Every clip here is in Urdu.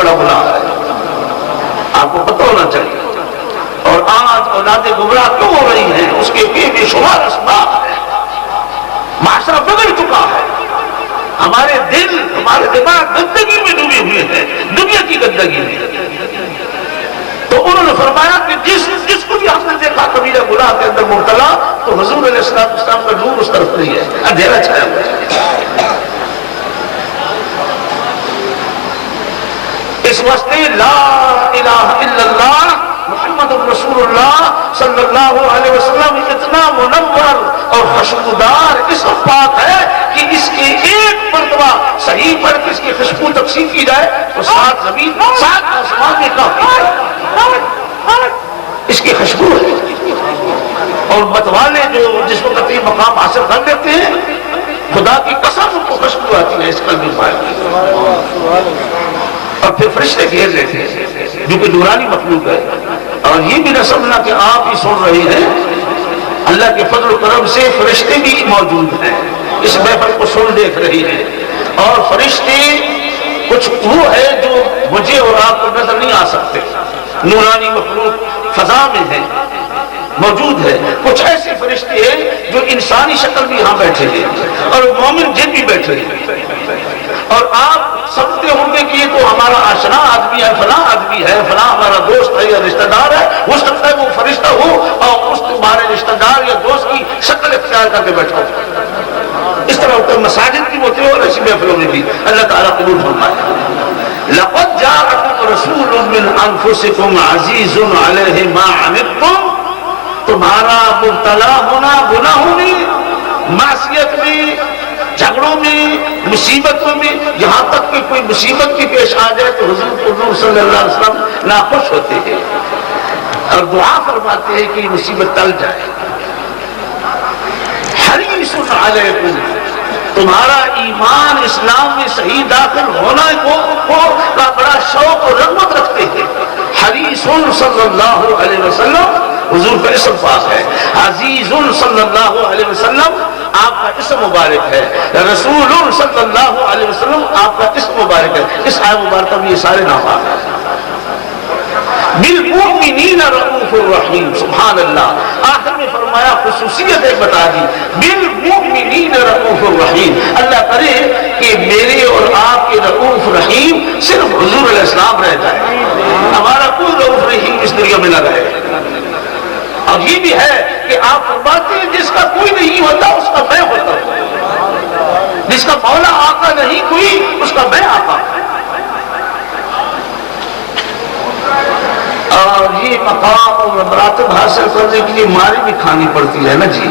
بڑا گناہ ہے، آپ کو پتہ ہونا چاہیے۔ اور آج اولاد گمراہ کیوں ہو رہی ہیں، اس کے بے شمار اسباب ہیں۔ معاشرہ بگڑ چکا ہے، ہمارے دل ہمارے دماغ گندگی میں ڈوبے ہوئے ہیں، دنیا کی گندگی میں۔ تو انہوں نے فرمایا کہ جس کو بھی ہم نے دیکھا کبیرہ گناہ کے اندر مبتلا، تو حضور علیہ السلام کا نور اس طرف نہیں ہے، اندھیرا چھایا ہوا ہے۔ اس واسطے لا الہ الا اللہ محمد رسول اللہ صلی اللہ علیہ وسلم اتنا منور اور خوشبودار اسم پاک ہے کہ اس کی ایک مرتبہ صحیح پڑھ کے اس کی خوشبو تقسیم کی جائے تو 7 زمین 7 آسمان میں کافی ہے، اس کی خوشبو ہے۔ اور متوالے جو جس وقت یہ مقام حاصل کر لیتے ہیں، خدا کی قسم ان کو خوشبو آتی ہے اس قلب پاک کی، اور پھر فرشتے گھیر لیتے ہیں جو کہ نورانی مخلوق ہے۔ اور یہ بھی نہ سمجھنا کہ آپ ہی سن رہے ہیں، اللہ کے فضل و کرم سے فرشتے بھی موجود ہیں، اس محفل کو سن دیکھ رہے ہیں۔ اور فرشتے کچھ وہ ہے جو مجھے اور آپ کو نظر نہیں آ سکتے، نورانی مخلوق فضا میں ہے، موجود ہے۔ کچھ ایسے فرشتے ہیں جو انسانی شکل بھی یہاں بیٹھے ہیں، اور مومن جن بھی بیٹھے ہیں۔ اور آپ سمجھتے ہوں گے کہ یہ تو ہمارا آشنا آدمی ہے، فلاں آدمی ہے، فلاں ہمارا دوست ہے یا رشتہ دار ہے، ہو سکتا ہے وہ فرشتہ ہو اور اس تمہارے رشتہ دار یا دوست کی شکل اختیار کر کے بیٹھا ہو۔ اس طرح ہوتا ہے مساجد کی ہوتے اور ایسی محفلوں میں بھی۔ اللہ تعالیٰ قبول فرمائے۔ لقد جاءکم رسول من انفسکم عزیز علیہ ما عنتم، تمہارا مبتلا ہونا گناہوں میں، معصیت میں، جھگڑوں میں، مصیبتوں میں، یہاں تک کہ کوئی مصیبت کی پیش آ جائے تو حضور صلی اللہ علیہ وسلم ناخوش ہوتے ہیں اور دعا فرماتے ہیں کہ مصیبت ٹل جائے۔ حریص علیکم، تمہارا ایمان اسلام میں صحیح داخل ہونا کو بڑا شوق اور رغبت رکھتے ہیں۔ حریص صلی اللہ علیہ وسلم حضور کا اسم پاک ہے، عزیز صلی اللہ علیہ وسلم آپ کا اسم مبارک ہے، رسول صلی اللہ علیہ وسلم آپ کا اسم مبارک ہے۔ اس آیت مبارکہ میں یہ سارے نام آ ہیں۔ بالمؤمنین رؤوف الرحیم، سبحان اللہ۔ آخر میں فرمایا خصوصیت ایک بتا دی، بالمؤمنین رؤوف الرحیم۔ اللہ کرے کہ میرے اور آپ کے رؤوف رحیم صرف حضور علیہ السلام رہ جائے، ہمارا کوئی رؤوف رحیم اس دنیا میں نہ رہے۔ اور یہ بھی ہے کہ آپ فرماتے ہیں جس کا کوئی نہیں ہوتا اس کا میں ہوتا ہوں، جس کا مولا آقا نہیں کوئی اس کا میں آقا۔ اور یہ مقام اور مراتب حاصل کرنے کے لیے ماری بھی کھانی پڑتی ہے نا جی۔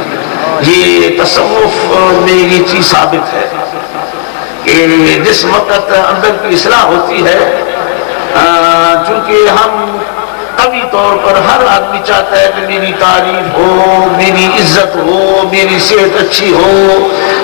یہ تصوف میں یہ چیز ثابت ہے کہ جس وقت اندر کی اصلاح ہوتی ہے، چونکہ ہم قوی طور پر ہر آدمی چاہتا ہے کہ میری تعریف ہو، میری عزت ہو، میری صحت اچھی ہو،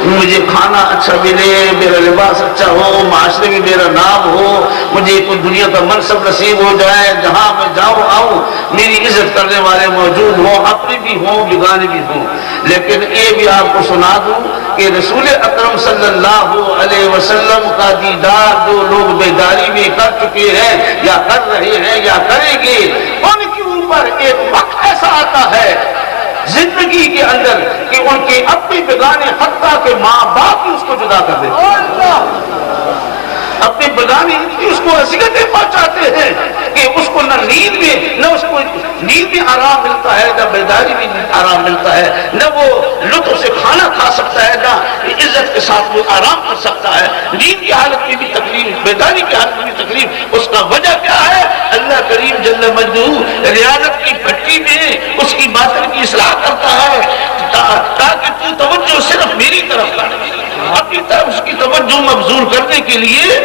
مجھے کھانا اچھا ملے، میرا لباس اچھا ہو، معاشرے میں میرا نام ہو، مجھے کوئی دنیا کا منصب نصیب ہو جائے، جہاں میں جاؤں آؤں میری عزت کرنے والے موجود ہوں، اپنے بھی ہوں بگانے بھی ہوں۔ لیکن یہ بھی آپ کو سنا دوں کہ رسول اکرم صلی اللہ علیہ وسلم کا دیدار جو لوگ بیداری میں کر چکے ہیں یا کر رہے ہیں یا کریں گے، ان کے اوپر ایک وقت ایسا آتا ہے زندگی کے اندر کہ ان کے اپنے بگانے حتیٰ کہ ماں باپ بھی اس کو جدا کر دیتے ہیں، اپنے بگانے اس کو اذیتیں پہنچاتے ہیں کہ اس کو نہ نیند میں نہ اس کو نیند میں آرام ملتا ہے، نہ بیداری میں آرام ملتا ہے، نہ وہ لطف سے کھانا کھا سکتا ہے، نہ عزت کے ساتھ وہ آرام کر سکتا ہے۔ نیند کی حالت میں بھی تکلیف، بیداری کی حالت میں بھی تکلیف۔ اس کا وجہ کیا ہے؟ اللہ کریم جل مجدہ ریاضت کی پھٹی میں اس کی باطن کی اصلاح کرتا ہے تاکہ تو توجہ صرف میری طرف کر، اپنی طرف اس کی توجہ مبذول کرنے کے لیے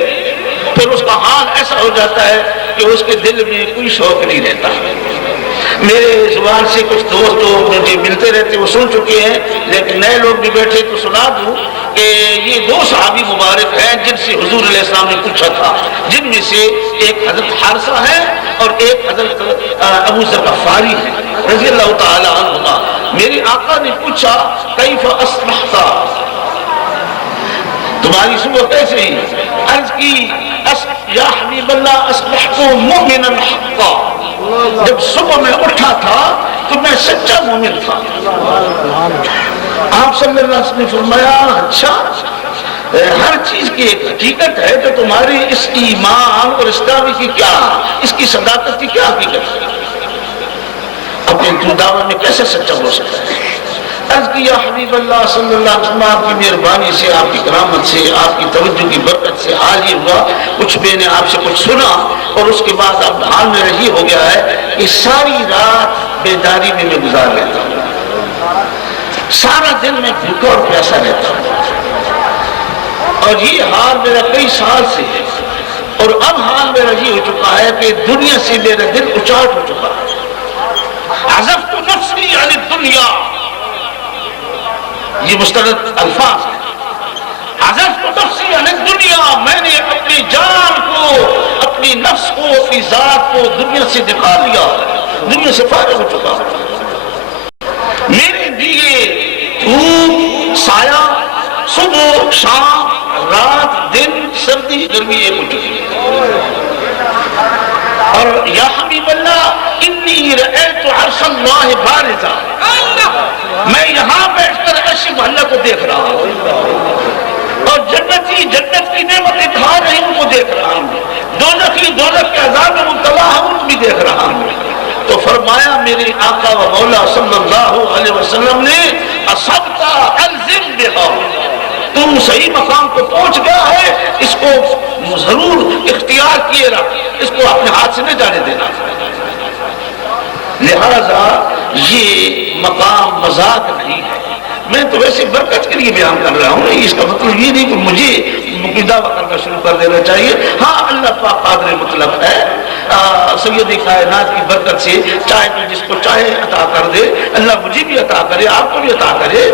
پھر اس کا حال ایسا ہو جاتا ہے کہ اس کے دل میں کوئی شوق نہیں رہتا۔ میرے زبان سے کچھ دوست جو مجھے ملتے رہتے وہ سن چکے ہیں، لیکن نئے لوگ بھی بیٹھے تو سنا دوں کہ یہ 2 صحابی مبارک ہیں جن سے حضور علیہ السلام نے پوچھا تھا، جن میں سے ایک حضرت حارثہ ہے اور ایک حضرت ابو ذر غفاری ہے رضی اللہ تعالی عنہما۔ میرے آقا نے پوچھا کیف اصبحت، تمہاری صبح کیسے ہی عرض کی یا حبیب اللہ اصبحت مؤمنا حقا، جب صبح میں اٹھا تھا تو میں سچا مومن تھا۔ آپ صلی اللہ علیہ وسلم نے فرمایا اچھا، ہر چیز کی ایک حقیقت ہے، تو تمہاری اس ایمان اور اسلام کی کیا، اس کی صداقت کی کیا حقیقت ہے؟ اپنے تو دعوے میں کیسے سچا ہو سکتا ہے؟ عرض کی یا حبیب اللہ صلی اللہ علیہ وسلم، آپ کی مہربانی سے، آپ کی کرامت سے، آپ کی توجہ کی برکت سے حال یہ ہوا، کچھ میں نے آپ سے کچھ سنا اور اس کے بعد اب حال میں رہی ہو گیا ہے کہ ساری رات بیداری میں گزار لیتا ہوں، سارا دن میں بھوکا اور پیاسا رہتا ہوں، اور یہ حال میرا کئی سال سے ہے، اور اب حال میرا یہ ہو چکا ہے کہ دنیا سے میرا دل اچاٹ ہو چکا ہے۔ عزفت نفسی عن الدنیا، یہ مستند الفاظ ہیں، عزفت نفسی عن الدنیا، میں نے اپنی جان کو، اپنی نفس کو، اپنی ذات کو دنیا سے نکال لیا، دنیا سے فارغ ہو چکا ہوں۔ میرے لیے دھوپ سایہ، صبح شام، رات دن، سردی گرمی ایک ہو چکی ہے۔ اور یا حبیب اللہ انی رأیت عرش اللہ بارزا، میں یہاں بیٹھ کر عرش محلہ کو دیکھ رہا ہوں، اور جنتی جنت کی نعمتیں کھا رہی ان کو دیکھ رہا ہوں، دوزخی دوزخ کے عذاب میں مبتلا ہوں ان کو بھی دیکھ رہا ہوں۔ تو فرمایا میرے آقا و مولا صلی اللہ علیہ وسلم نے اصبت الزم بہا، تم صحیح مقام کو پہنچ گیا ہے، اس کو ضرور اختیار کیے رکھ، اس کو اپنے ہاتھ سے نہ جانے دینا۔ لہذا یہ مقام مذاق نہیں ہے، میں تو ویسے برکت کے لیے بیان کر رہا ہوں، اس کا مطلب یہ نہیں کہ مجھے دعویٰ کرنا شروع کر دینا چاہیے۔ ہاں اللہ پاک قادر مطلق ہے، سید کائنات کی برکت سے چاہے تو جس کو چاہے عطا کر دے، اللہ مجھے بھی عطا کرے، آپ کو بھی عطا کرے۔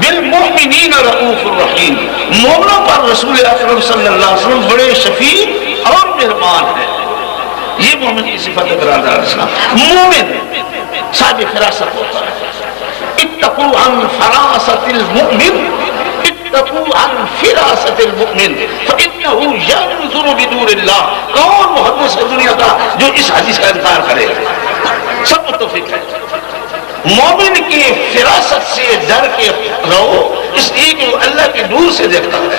بالمؤمنین رؤوف الرحیم، مومنوں پر رسول اکرم صلی اللہ علیہ وسلم بڑے شفیق اور مہربان ہیں، یہ مومن کی صفت ہے۔ برادر اسلام، مومن صاحب فراست ہوتا ہے۔ اتقوا عن فراست المؤمن، اتقوا عن فراست المؤمن فإنه ينظر بدور اللہ۔ کون محدث ہے دنیا کا جو اس حدیث کا انکار کرے؟ سب متفق ہے، مومن کی فراست سے ڈر کے رہو، اس لیے کہ وہ اللہ کے نور سے دیکھتا ہے،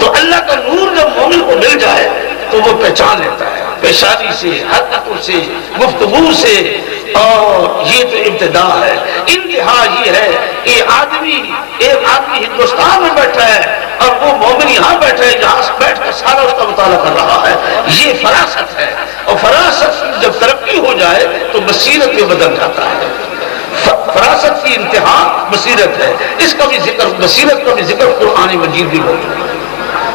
تو اللہ کا نور جب مومن کو مل جائے تو وہ پہچان لیتا ہے، پیشانی سے، حرکتوں سے، گفتگو سے، اور یہ تو ابتدا ہے۔ انتہا یہ ہے کہ ایک آدمی ہندوستان میں بیٹھا ہے اور وہ مومن یہاں بیٹھا ہے، جہاں سے بیٹھ کر سارا اس کا مطالعہ کر رہا ہے، یہ فراست ہے، اور فراست جب ترقی ہو جائے تو بصیرت میں بدل جاتا ہے۔ فراست کی انتہا بصیرت ہے، اس کا بھی ذکر، بصیرت کا بھی ذکر قرآن مجید بھی موجود ہے۔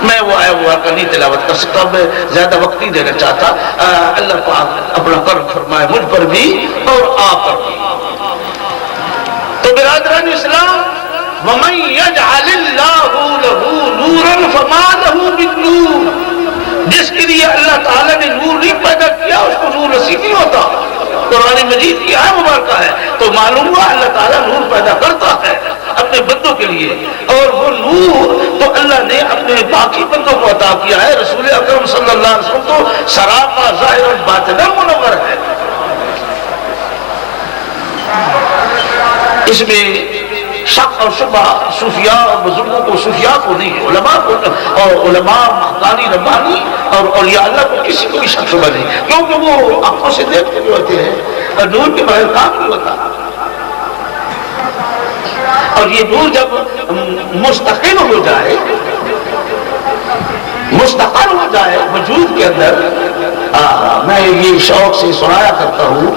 میں وہ آیا ہوا کا نہیں تلاوت کر سکتا، میں زیادہ وقت نہیں دینا چاہتا۔ اللہ پاک اپنا کرم فرمائے مجھ پر بھی اور آپ پر بھی۔ تو برادران اسلام، وَمَن يَجْعَلِ اللَّهُ لَهُ نُورًا فَمَا لَهُ مِن نُور، جس کے لیے اللہ تعالیٰ نے نور نہیں پیدا کیا اس کو نور نصیب نہیں ہوتا۔ قرآن مجید کی آیت مبارکہ ہے، تو معلوم ہوا اللہ تعالیٰ نور پیدا کرتا ہے اپنے بندوں کے لیے، اور وہ نور تو اللہ نے اپنے باقی بندوں کو عطا کیا ہے۔ رسول اکرم صلی اللہ علیہ وسلم تو سراپا ظاہر اور باطنہ منور ہے۔ اس میں شک اور شبہ صوفیاء اور بزرگوں کو، صوفیاء کو نہیں، علماء کو، اور علماء حقانی ربانی اور اولیاء اللہ کو کسی کو بھی شک شبہ نہیں، کیونکہ وہ آنکھوں سے دیکھتے بھی ہوتے ہیں اور نور کے بغیر کام نہیں ہوتا۔ اور یہ نور جب مستقل ہو جائے، مستقل ہو جائے وجود کے اندر، میں یہ شوق سے سنایا کرتا ہوں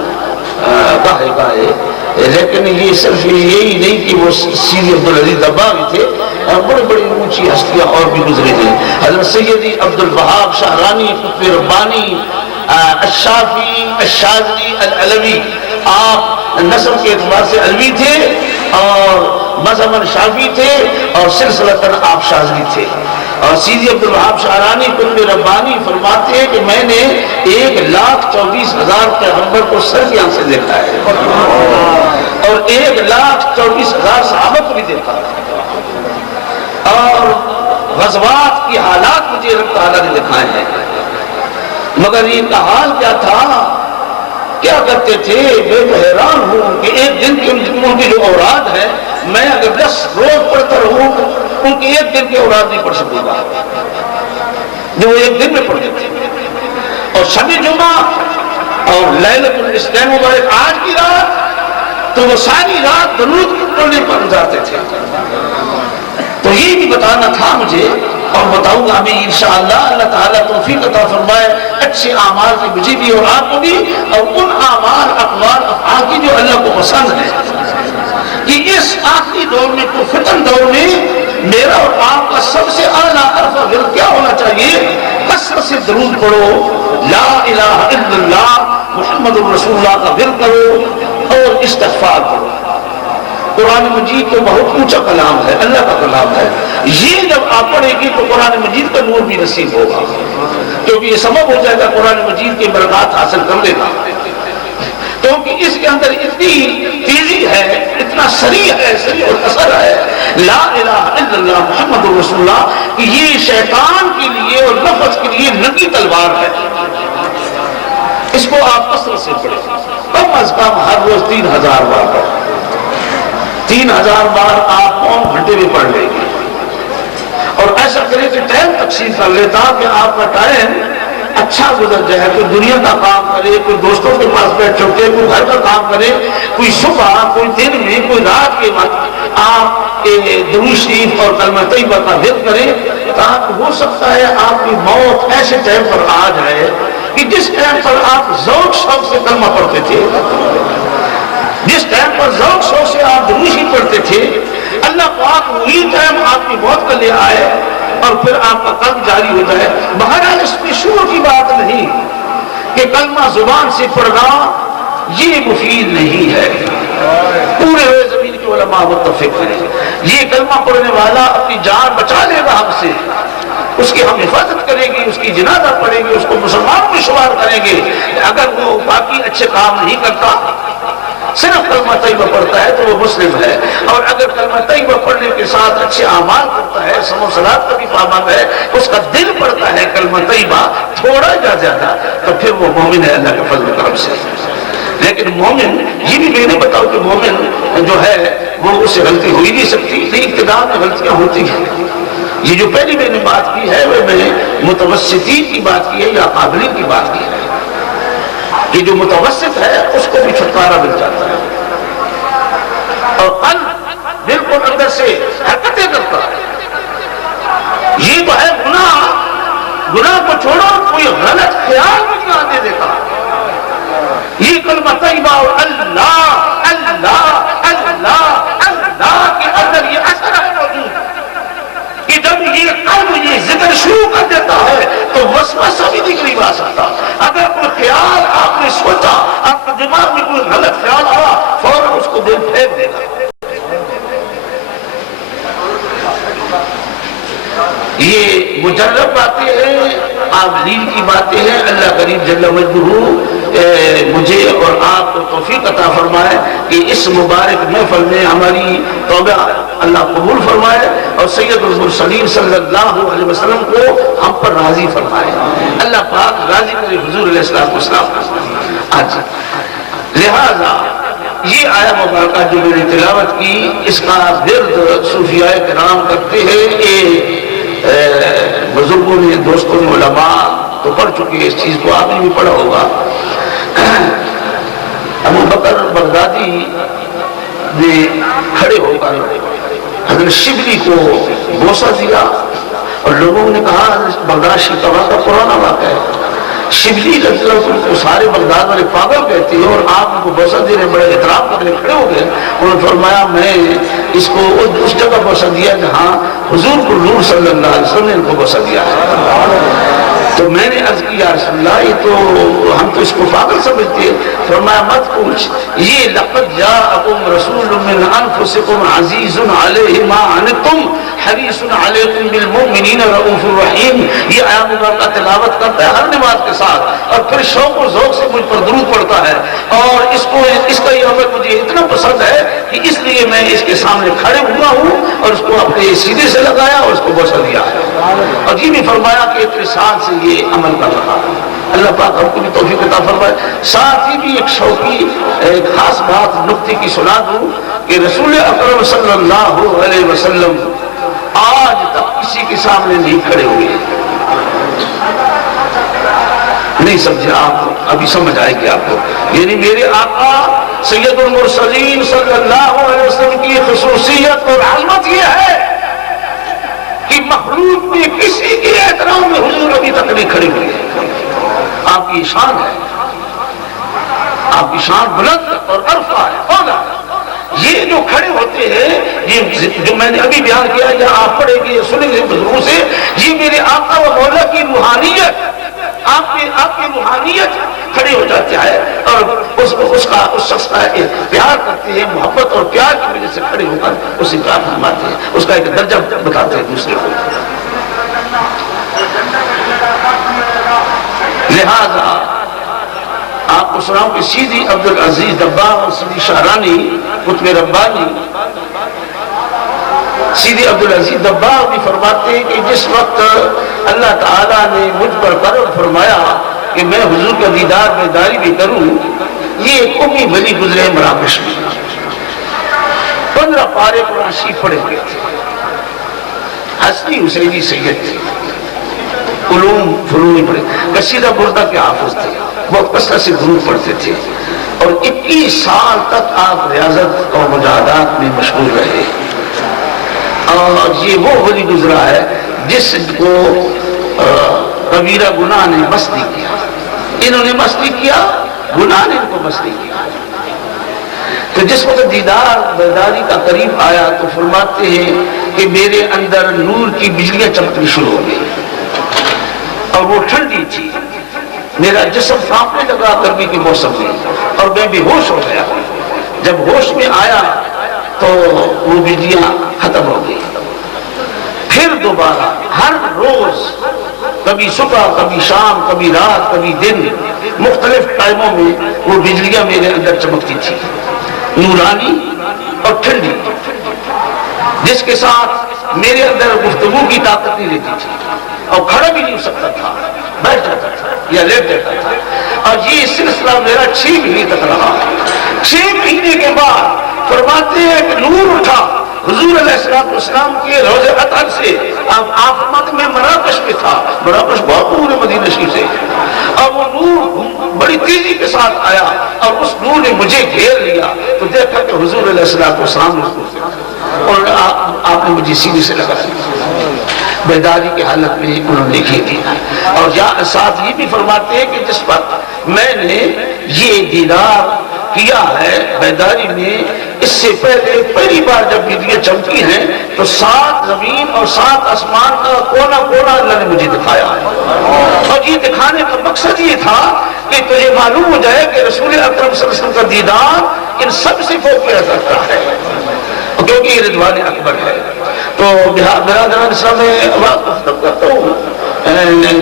گاہے گاہے، لیکن یہ صرف یہی نہیں کہ وہ سیدی عبدالعزیز دباغی تھے، بڑی بڑی اونچی ہستیاں اور بھی گزرے تھے۔ حضرت سیدی عبدالوہاب شاہرانی قطب ربانی، الشافعی الشاذلی العلوی، آپ نسل کے اعتبار سے علوی تھے اور مذہباً شافعی تھے اور سلسلتاً آپ شاذلی تھے۔ اور سیدی عبدالوہاب شاہرانی قطب ربانی فرماتے ہیں کہ میں نے 1,24,000 پیغمبر کو سر کی آنکھ سے دیکھا ہے اور 1,24,000 صحابہ کو بھی دیکھا ہے۔ اور غزوات کی حالات مجھے رب تعالیٰ نے دکھائے ہیں، مگر ان کا حال کیا تھا، کیا کرتے تھے؟ میں تو حیران ہوں کہ ایک دن کی ان کی جو اوراد ہے، میں اگر 10 روز پڑھتا رہوں ان کی ایک دن کی اوراد نہیں پڑھ سکوں گا جو ایک دن میں پڑھتے تھے۔ اور شب جمعہ اور لیلۃ الاثنین مبارک آج کی رات تو وہ ساری رات درود پڑھنے پر گزارتے تھے۔ تو یہ بھی بتانا تھا مجھے، اور بتاؤں گا ہمیں انشاءاللہ، اللہ تعالیٰ توفیق عطا فرمائے اچھے اعمال کی مجھے بھی اور آپ کو بھی، اور ان اعمال اقوال افعال کی جو اللہ کو پسند ہے، کہ اس آخری دور میں کو فتن دور میں میرا اور آپ کا سب سے اعلیٰ عرفہ ورد کیا ہونا چاہیے؟ کثرت سے درود پڑھو، لا الہ الا اللہ محمد رسول اللہ کا ورد کرو اور استغفار کرو۔ قرآن مجید تو بہت اونچا کلام ہے، اللہ کا کلام ہے، یہ جب آپ پڑھیں گے تو قرآن مجید کا نور بھی نصیب ہوگا، کیونکہ یہ سبب ہو جائے گا قرآن مجید کے برکات حاصل کر لینا، کیونکہ اس کے اندر اتنی تیزی ہے، اتنا سریع ہے، سریع اثر ہے لا الہ الا اللہ محمد رسول اللہ، کہ یہ شیطان کے لیے اور نفس کے لیے ننگی تلوار ہے۔ اس کو آپ کثرت سے پڑھیں، کم از کم ہر روز 3000 بار پڑھیں۔ 3000 بار آپ کون گھنٹے میں پڑھ لیں گے؟ اور ایسا کریں کہ ٹائم تقسیم کر لیں تاکہ آپ کا ٹائم اچھا گزر جائے، کوئی دنیا کا کام کرے، کوئی دوستوں کے پاس بیٹھ چکے، کوئی گھر کا کام کرے، کوئی صبح، کوئی دن میں، کوئی رات کے وقت آپ درود شریف اور کلمہ طیبہ کا ذکر کریں، تاکہ ہو سکتا ہے آپ کی موت ایسے ٹائم پر آ جائے کہ جس ٹائم پر آپ ذوق شوق سے کلمہ پڑھتے تھے، جس ٹائم پر ذوق شوق سے آپ درود شریف پڑھتے تھے، اللہ پاک وہی ٹائم آپ کی موت کا لے آئے اور پھر آپ کا قلب جاری ہو جائے۔ بہرحال اس میں شروع کی بات نہیں کہ کلمہ زبان سے پڑھنا یہ مفید نہیں ہے، پورے ہوئے زمین کے علماء متفق ہیں، یہ کلمہ پڑھنے والا اپنی جان بچا لے گا ہم سے، اس کی ہم حفاظت کریں گے، اس کی جنازہ پڑھیں گے، اس کو مسلمان میں شمار کریں گے۔ اگر وہ باقی اچھے کام نہیں کرتا، صرف کلمہ طیبہ پڑھتا ہے تو وہ مسلم ہے، اور اگر کلمہ طیبہ پڑھنے کے ساتھ اچھے اعمال کرتا ہے، صوم و صلات کا بھی پابند ہے، اس کا دل پڑھتا ہے کلمہ طیبہ تھوڑا یا زیادہ، تو پھر وہ مومن ہے اللہ کے فضل و کرم سے۔ لیکن مومن یہ بھی میں نے بتاؤ کہ مومن جو ہے وہ اس سے غلطی ہو ہی نہیں سکتی، نہیں، ابتدا میں غلطیاں ہوتی ہیں۔ یہ جو پہلی میں نے بات کی ہے وہ میں نے متوسطین کی بات کی ہے یا قابلین کی بات کی ہے، کہ جو متوسط ہے اس کو بھی چھٹکارا مل جاتا ہے، اور قلب بالکل اندر سے حرکتیں کرتا ہے۔ یہ تو ہے گناہ، گناہ کو چھوڑو، کوئی غلط خیال بھی نہ آنے دیتا۔ یہ کلمہ طیبہ اور اللہ اللہ اللہ اللہ کے اندر یہ اثر ہے موجود، کہ جب یہ قلب یہ ذکر شروع کر دیتا ہے تو وسوسہ بھی نہیں قریب آ سکتا۔ اگر کوئی خیال آپ نے سوچا، آپ کے دماغ میں کوئی غلط خیال آیا، فوراً اس کو دل پھینک دے گا۔ یہ مجرب باتیں ہیں، قابلین کی باتیں ہیں۔ اللہ کریم جل مجدہ مجھے اور آپ کو توفیق عطا فرمائے کہ اس مبارک محفل میں ہماری توبہ اللہ قبول فرمائے، اور سید المرسلین صلی اللہ علیہ وسلم کو ہم پر راضی فرمائے۔ اللہ پاک راضی کرے حضور علیہ السلام۔ آج لہذا یہ آیہ مبارکہ جو میں نے تلاوت کی، اس کا ورد صوفیاء کرام کرتے ہیں۔ بزرگوں نے، دوستوں نے، علماء تو پڑھ چکے ہیں اس چیز کو، آپ نے بھی پڑھا ہوگا۔ ابو بکر بغدادی نے کھڑے ہو کر حضرت شبلی کو بوسہ دیا، اور لوگوں نے کہا حضرت بغداد شکوہ کا پرانا واقعہ ہے، شبلی رضی اللہ عنہ کو سارے بغداد والے پاگل کہتے ہیں، اور آپ ان کو بوسہ دے رہے، بڑے احترام کرنے کھڑے ہو گئے۔ انہوں نے فرمایا میں اس کو اس جگہ بوسہ دیا جہاں حضور کو نور صلی اللہ علیہ وسلم نے ان کو بوسہ دیا ہے۔ تو میں نے عرض کیا رسول اللہ، یہ تو ہم تو اس کو پاگل سمجھتے ہیں۔ فرمایا مت پوچھ، یہ لقد جاءکم رسول من انفسکم عزیز علیہ ما عنتم حریص علیکم بالمؤمنین رؤوف الرحیم۔ یہ آیات مبارکہ تلاوت کرتا ہے ہر نماز کے ساتھ، اور پھر شوق و ذوق سے مجھ پر درود پڑھتا ہے، اور اس کا یہ عمل مجھے اتنا پسند پسند ہے کہ اس لیے میں اس کے سامنے کھڑے ہوا ہوں اور اس کو اپنے سیدھے سے لگایا اور اس کو بوسہ دیا ہے۔ اور یہ بھی فرمایا کہ اتنے سال سے یہ عمل کر رہا ہے۔ اللہ پاک ہم کو بھی توفیق عطا فرمائے۔ ساتھ ہی بھی ایک شوقی ایک خاص بات نکتے کی سنا دوں کہ رسول اکرم صلی اللہ علیہ وسلم آج تک کسی کے سامنے نہیں کھڑے ہوئے۔ نہیں سمجھے آپ، ابھی سمجھ آئے گی آپ کو۔ یعنی میرے آقا سید المرسلین صلی اللہ علیہ وسلم کی خصوصیت اور عظمت یہ ہے کہ مخلوق میں کسی کے احترام میں حضور ابھی تک نہیں کھڑے ہوئے۔ آپ کی شان ہے، آپ کی شان بلند اور عرفہ ہے، اولا یہ جو کھڑے ہوتے ہیں، یہ جو میں نے ابھی بیان کیا یا آپ پڑھیں گے سنیں گے بزرگوں سے، یہ میرے آقا و مولا کی روحانیت، آپ کی روحانیت کھڑی ہو جاتی ہے اور اس شخص کا پیار کرتے ہیں، محبت اور پیار کی وجہ سے کھڑے ہو کر اسی پیار فرماتے ہیں، اس کا ایک درجہ بتاتے ہیں دوسرے کو۔ لہذا آپ کو سناؤں کہ سیدی عبدالعزیز دباغ اور سیدی شاہرانی قطب ربانی سیدی عبدالعزیز دباغ بھی فرماتے ہیں کہ جس وقت اللہ تعالیٰ نے مجھ پر کرم فرمایا کہ میں حضور کا دیدار بیداری بھی کروں، یہ ایک امی ولی گزرے مراکش میں 15 پارے قرآن شریف پڑھے ہوئے تھے، حسنی حسینی سید تھے، علوم فنون پڑھے، قصیدہ بردہ کے حافظ تھے، بہت کثرت سے درود پڑھتے تھے اور 21 سال تک آپ ریاضت اور مجاہدات میں مشغول رہے۔ اور یہ وہ ولی گزرا ہے جس کو کبیرہ گناہ نے بس نہیں کیا، انہوں نے بس نہیں کیا، گناہ نے ان کو بس نہیں کیا۔ تو جس وقت دیدار بیداری کا قریب آیا تو فرماتے ہیں کہ میرے اندر نور کی بجلیاں چمکنی شروع ہو گئی اور وہ ٹھنڈی تھی، میرا جسم کانپنے لگا گرمی کے موسم میں اور میں بے ہوش ہو گیا۔ جب ہوش میں آیا تو وہ بجلیاں ختم ہو گئی۔ پھر دوبارہ ہر روز کبھی صبح کبھی شام کبھی رات کبھی دن مختلف ٹائموں میں وہ بجلیاں میرے اندر چمکتی تھی، نورانی اور ٹھنڈی، جس کے ساتھ میرے اندر گفتگو کی طاقت نہیں رہتی تھی اور کھڑا بھی نہیں ہو سکتا تھا، بیٹھ جاتا تھا یا لیٹ جاتا تھا۔ اور یہ سلسلہ میرا 6 مہینے تک رہا۔ 6 مہینے کے بعد فرماتے ہیں کہ نور اٹھا حضور علیہ السلام کے روضہ اطہر سے۔ آپ فرماتے میں مراکش میں تھا، مراکش بہت دور ہے مدینہ شریف سے، اور وہ نور بڑی تیزی کے ساتھ آیا اور اس نور نے مجھے گھیر لیا تو دیکھا کہ حضور علیہ السلام اور آپ نے مجھے سینے سے لگا بیداری کی حالت میں انہوں نے گھیر دیا۔ اور ساتھ یہ بھی فرماتے ہیں کہ جس وقت میں نے یہ دیدار کیا ہے بیداری میں، اس سے پہلے پہلی بار جب بجلیاں چمکی ہیں تو 7 زمین اور 7 آسمان کا کونا کونا اللہ نے مجھے دکھایا ہے۔ اور یہ دکھانے کا مقصد یہ تھا کہ تجھے معلوم ہو جائے کہ رسول اکرم صلی اللہ علیہ وسلم کا دیدار ان سب سے فوقیت رکھتا ہے کیونکہ یہ رضوان اکبر ہے۔ تو برادران اسلام میں بات ختم کرتا ہوں،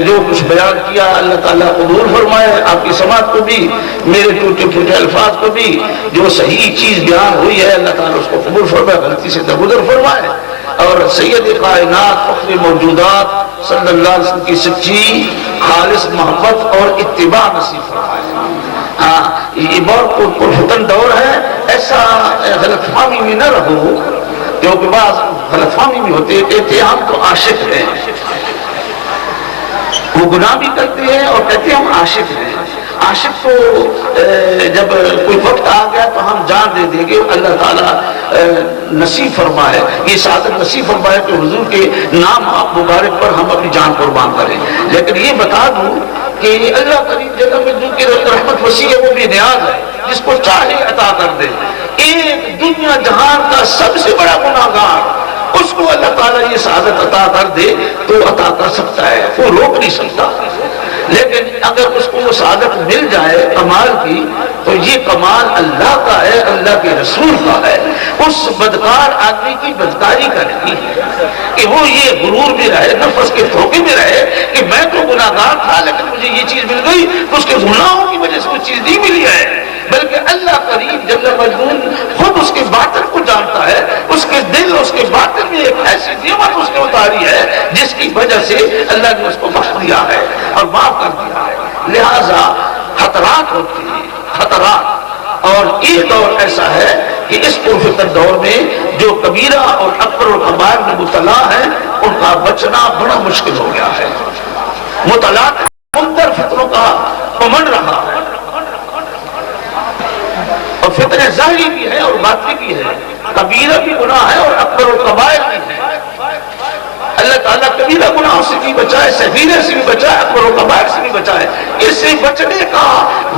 جو کچھ بیان کیا اللہ تعالیٰ قبول فرمائے، آپ کی سماعت کو بھی، میرے ٹوٹے پھوٹے الفاظ کو بھی، جو صحیح چیز بیان ہوئی ہے اللہ تعالیٰ اس کو قبول فرمائے، غلطی سے درگزر فرمائے، اور سید کائنات فخر موجودات صلی اللہ علیہ وسلم کی سچی خالص محبت اور اتباع نصیب فرمائے۔ ہاں یہ بہت پرفتن دور ہے، ایسا غلط فہمی میں نہ رہو، کیونکہ بعض غلط فہمی میں ہوتے کہتے ہم تو عاشق ہیں، وہ گناہ بھی کرتے ہیں اور کہتے ہیں ہم عاشق ہیں۔ عاشق کو جب کوئی وقت آ گیا تو ہم جان دے دیں گے، اللہ تعالیٰ نصیب فرمائے، یہ سعادت نصیب فرمائے کہ حضور کے نام مبارک پر ہم اپنی جان قربان کریں۔ لیکن یہ بتا دوں کہ اللہ کریم جگہ میں جو کہ رحمت وسیع ہے وہ بھی نیاز ہے، جس کو چاہے عطا کر دے۔ ایک دنیا جہان کا سب سے بڑا گناہگار، اس کو اللہ تعالیٰ یہ سعادت عطا کر دے تو عطا کر سکتا ہے، وہ روک نہیں سکتا۔ لیکن اگر اس کو وہ سعادت مل جائے کمال کی تو یہ کمال اللہ کا ہے، اللہ کے رسول کا ہے۔ اس بدکار آدمی کی بدکاری کا نہیں ہے کہ وہ یہ غرور بھی رہے، نفس کے دھوکے میں رہے کہ میں تو گناہگار تھا لیکن مجھے یہ چیز مل گئی تو اس کے گناہوں کی وجہ سے وہ چیز نہیں ملی ہے، بلکہ اللہ کریم جل مجدون خود اس کے باطن کو جانتا ہے. اس کے دل، اس کے باطن میں ایک ایسی نعمت اس نے اتاری ہے جس کی وجہ سے اللہ نے اس کو بخش دیا ہے اور معاف کر دیا ہے. لہذا خطرات ہوتے ہیں، خطرات. اور یہ دور ایسا ہے کہ اس پرفتن دور میں جو کبیرہ اور اکبر اور کبائر میں مبتلا ہیں ان کا بچنا بڑا مشکل ہو گیا ہے. مطلعات منتر فتنوں کا پمن رہا ہے، اور فتنے ظاہری بھی ہے اور باطنی بھی ہے. کبیرہ بھی گناہ ہے اور اکبر اور کبائر بھی ہے. اللہ تعالیٰ کبیرہ گناہوں سے بھی بچائے، صغیرہ سے بھی بچائے، اکبر و کبائر سے بھی بچائے. اس سے بچنے کا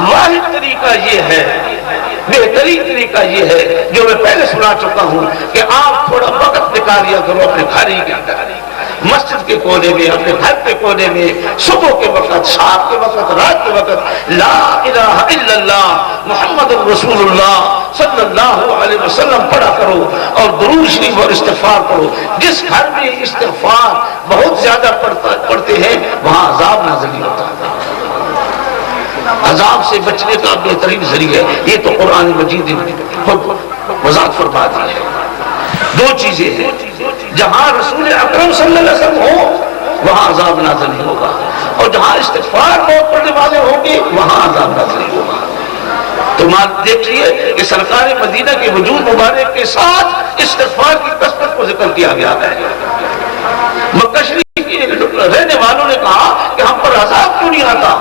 واحد طریقہ یہ ہے، بہترین طریقہ یہ ہے جو میں پہلے سنا چکا ہوں کہ آپ تھوڑا وقت نکالیا کرو اپنے گھر ہی کے اندر، مسجد کے کونے میں، اپنے گھر کے کونے میں، صبح کے وقت، شام کے وقت، رات کے وقت لا الہ الا اللہ محمد رسول اللہ صلی اللہ علیہ وسلم پڑھا کرو اور درود شریف اور استغفار پڑھو. جس گھر میں استغفار بہت زیادہ پڑھتے ہیں وہاں عذاب نازل نہیں ہوتا. عذاب سے بچنے کا بہترین ذریعہ ہے، یہ تو قرآن مجید نے خود وضاحت فرما دی ہے. دو چیزیں ہیں، جہاں رسول اکرم صلی اللہ علیہ وسلم ہو وہاں عذاب نازل نہیں ہوگا، اور جہاں استغفار بہت پڑھنے والے ہوں گے وہاں عذاب نازل نہیں ہوگا. تو دیکھیے کہ سرکار مدینہ کے وجود مبارک کے ساتھ استغفار کی کثرت کو ذکر کیا گیا ہے. مکہ شریف کے رہنے والوں نے کہا کہ ہم پر عذاب کیوں نہیں آتا؟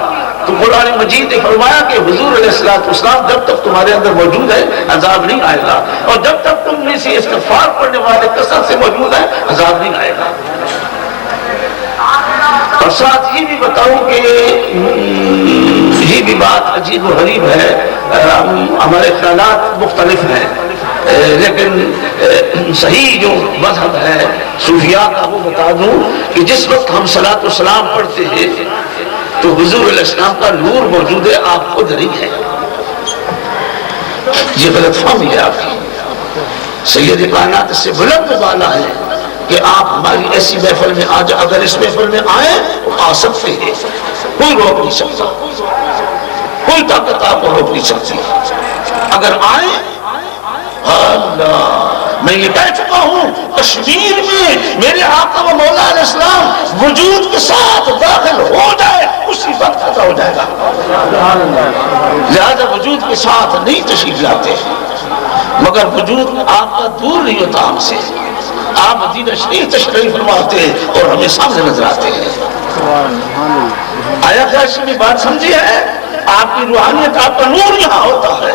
تو قرآن مجید نے فرمایا کہ حضور علیہ السلام جب تک تمہارے اندر موجود ہے عذاب نہیں آئے گا، اور جب تک تم میں سے استغفار پڑھنے والے کثرت سے موجود ہے عذاب نہیں آئے گا. اور ساتھ یہ بھی بتاؤں کہ یہ بھی بات عجیب و غریب ہے، ہمارے خیالات مختلف ہیں، لیکن صحیح جو مذہب ہے صوفیاء کا وہ بتا دوں کہ جس وقت ہم صلاۃ و سلام پڑھتے ہیں تو حضور علیہ السلام کا نور موجود ہے، آپ خود نہیں ہے. یہ غلط فہمی ہے آپ کی. سید کائنات اس سے بلند والا ہے کہ آپ ہماری ایسی محفل میں آج اگر اس محفل میں آئیں تو آ سکتے ہیں، کوئی روک نہیں سکتا، کوئی طاقت آپ کو روک نہیں سکتی. اگر آئیں، اللہ میں یہ کہہ چکا ہوں کشمیر میں میرے آقا و مولا علیہ السلام وجود کے ساتھ داخل ہو جائے اسی وقت ختم ہو جائے گا. لہذا وجود کے ساتھ نہیں تشریف لاتے، مگر وجود آپ کا دور نہیں ہوتا ہم سے. آپ مدینہ شریف تشریف فرماتے ہیں اور ہمیں سامنے نظر آتے ہیں. آیا کیا میں بات سمجھی ہے؟ آپ کی روحانیت، آپ کا نور یہاں ہوتا ہے،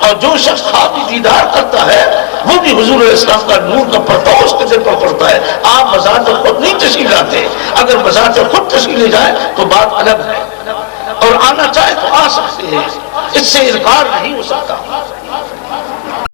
اور جو شخص خوابی دیدار کرتا ہے وہ بھی حضور علیہ السلام کا نور کا پردہ اس کے دل پر پڑتا ہے. آپ بذات خود نہیں تشریف لاتے، اگر بذات خود تشریف لے جائے تو بات الگ ہے، اور آنا چاہے تو آ سکتے ہیں، اس سے انکار نہیں ہو سکتا.